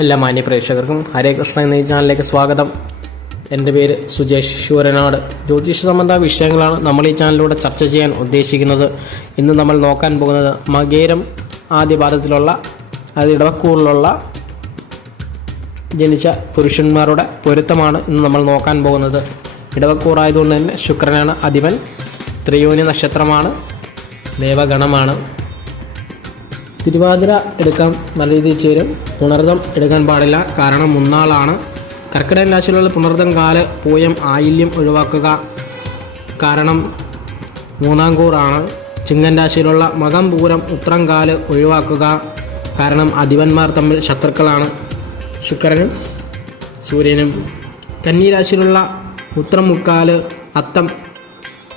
എല്ലാ മാന്യ പ്രേക്ഷകർക്കും ഹരേ കൃഷ്ണ എന്ന ഈ ചാനലിലേക്ക് സ്വാഗതം. എന്റെ പേര് സുജേഷ് ശൂരനാട് ജ്യോതിഷ സംബന്ധ വിഷയങ്ങളാണ് നമ്മൾ ഈ ചാനലിലൂടെ ചർച്ച ചെയ്യാൻ ഉദ്ദേശിക്കുന്നത്. ഇന്ന് നമ്മൾ നോക്കാൻ പോകുന്നത് മകേരം ആദ്യ പാദത്തിലുള്ള അത് ഇടവക്കൂറിലുള്ള ജനിച്ച പുരുഷന്മാരുടെ പൊരുത്തമാണ് ഇന്ന് നമ്മൾ നോക്കാൻ പോകുന്നത്. ഇടവക്കൂറായതുകൊണ്ട് തന്നെ ശുക്രനാണ് അധിപൻ. ത്രിയോനി നക്ഷത്രമാണ്. ദേവഗണമാണ്. തിരുവാതിര എടുക്കാൻ നല്ല രീതിയിൽ ചേരും. പുണർദം എടുക്കാൻ പാടില്ല. കാരണം മുന്നാളാണ്. കർക്കിടകൻ രാശിയിലുള്ള പുണർദം കാൽ പൂയം ആയില്യം ഒഴിവാക്കുക. കാരണം മൂന്നാം കൂറാണ്. ചിങ്ങൻ രാശിയിലുള്ള മകം പൂരം ഉത്രം കാൽ ഒഴിവാക്കുക. കാരണം അധിപന്മാർ തമ്മിൽ ശത്രുക്കളാണ്. ശുക്രനും സൂര്യനും. കന്നി രാശിയിലുള്ള ഉത്രം മുക്കാൽ അത്തം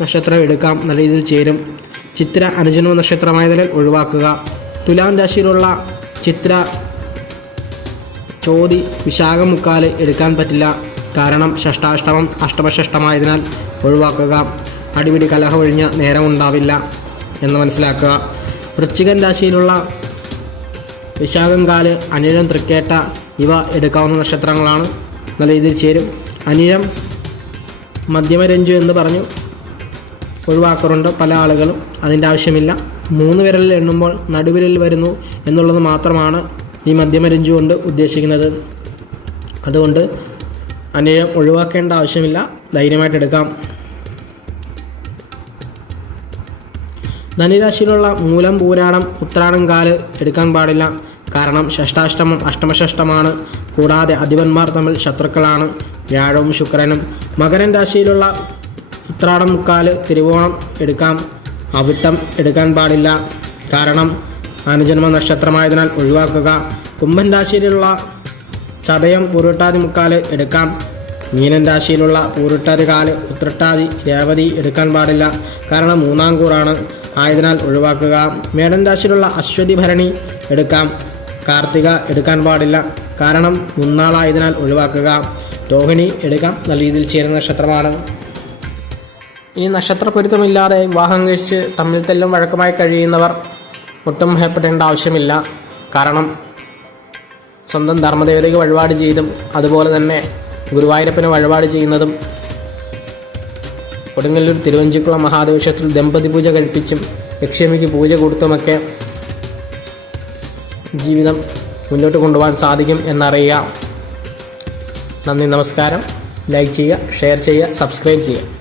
നക്ഷത്രം എടുക്കാം. നല്ല രീതിയിൽ ചേരും. ചിത്ര അനുജന്മ നക്ഷത്രമായതിനാൽ ഒഴിവാക്കുക. തുലാം രാശിയിലുള്ള ചിത്ര ചോതി വിശാഖമുക്കാൽ എടുക്കാൻ പറ്റില്ല. കാരണം ഷഷ്ടാഷ്ടമം അഷ്ടമഷഷ്ടമായതിനാൽ ഒഴിവാക്കുക. അടിപിടി കലഹം ഒഴിഞ്ഞ നേരമുണ്ടാവില്ല എന്ന് മനസ്സിലാക്കുക. വൃശ്ചികൻ രാശിയിലുള്ള വിശാഖം കാൽ അനിഴം തൃക്കേട്ട ഇവ എടുക്കാവുന്ന നക്ഷത്രങ്ങളാണ്. നല്ല രീതിയിൽ ചേരും. അനിഴം മധ്യമരഞ്ജു എന്ന് പറഞ്ഞു ഒഴിവാക്കാറുണ്ട് പല ആളുകളും. അതിന്റെ ആവശ്യമില്ല. മൂന്ന് വിരലിൽ എണ്ണുമ്പോൾ നടുവിരൽ വരുന്നു എന്നുള്ളത് മാത്രമാണ് ഈ മധ്യമരഞ്ജു കൊണ്ട് ഉദ്ദേശിക്കുന്നത്. അതുകൊണ്ട് അനേകം ഒഴിവാക്കേണ്ട ആവശ്യമില്ല. ധൈര്യമായിട്ട് എടുക്കാം. ധനുരാശിയിലുള്ള മൂലം പൂരാടം ഉത്രാടം കാൽ എടുക്കാൻ പാടില്ല. കാരണം ഷഷ്ടാഷ്ടമം അഷ്ടമഷഷ്ടമാണ് കൂടാതെ അധിപന്മാർ തമ്മിൽ ശത്രുക്കളാണ്. വ്യാഴവും ശുക്രനും മകരൻ രാശിയിലുള്ള ഉത്രാടം മുക്കാൽ തിരുവോണം എടുക്കാം. അവിട്ടം എടുക്കാൻ പാടില്ല. കാരണം അനുജന്മ നക്ഷത്രമായതിനാൽ ഒഴിവാക്കുക. കുംഭൻ രാശിയിലുള്ള ചതയം പൂരുട്ടാതി മുക്കാൽ എടുക്കാം. മീനൻ രാശിയിലുള്ള പൂരുട്ടാതി കാൽ ഉത്രട്ടാതി രേവതി എടുക്കാൻ പാടില്ല. കാരണം മൂന്നാം കൂറാണ്. ആയതിനാൽ ഒഴിവാക്കുക. മേടൻ രാശിയിലുള്ള അശ്വതി ഭരണി എടുക്കാം. കാർത്തിക എടുക്കാൻ പാടില്ല. കാരണം മുന്നാളായതിനാൽ ഒഴിവാക്കുക. രോഹിണി എടുക്കാം. നല്ല രീതിയിൽ ചേരുന്ന നക്ഷത്രമാണ്. ഇനി നക്ഷത്രപ്പൊരുത്തമില്ലാതെ വിവാഹം കഴിച്ച് തമ്മിൽ തെല്ലും വഴക്കമായി കഴിയുന്നവർ ഒട്ടും ഭയപ്പെടേണ്ട ആവശ്യമില്ല. കാരണം സ്വന്തം ധർമ്മദേവതയ്ക്ക് വഴിപാട് ചെയ്തും അതുപോലെ തന്നെ ഗുരുവായൂരപ്പന് വഴിപാട് ചെയ്യുന്നതും കൊടുങ്ങല്ലൂർ തിരുവഞ്ചിക്കുളം മഹാദേവക്ഷേത്രത്തിൽ ദമ്പതി പൂജ കഴിപ്പിച്ചും യക്ഷ്യമിക്ക് പൂജ കൊടുത്തുമൊക്കെ ജീവിതം മുന്നോട്ട് കൊണ്ടുപോകാൻ സാധിക്കും എന്നറിയുക. നന്ദി നമസ്കാരം. ലൈക്ക് ചെയ്യുക ഷെയർ ചെയ്യുക സബ്സ്ക്രൈബ് ചെയ്യുക.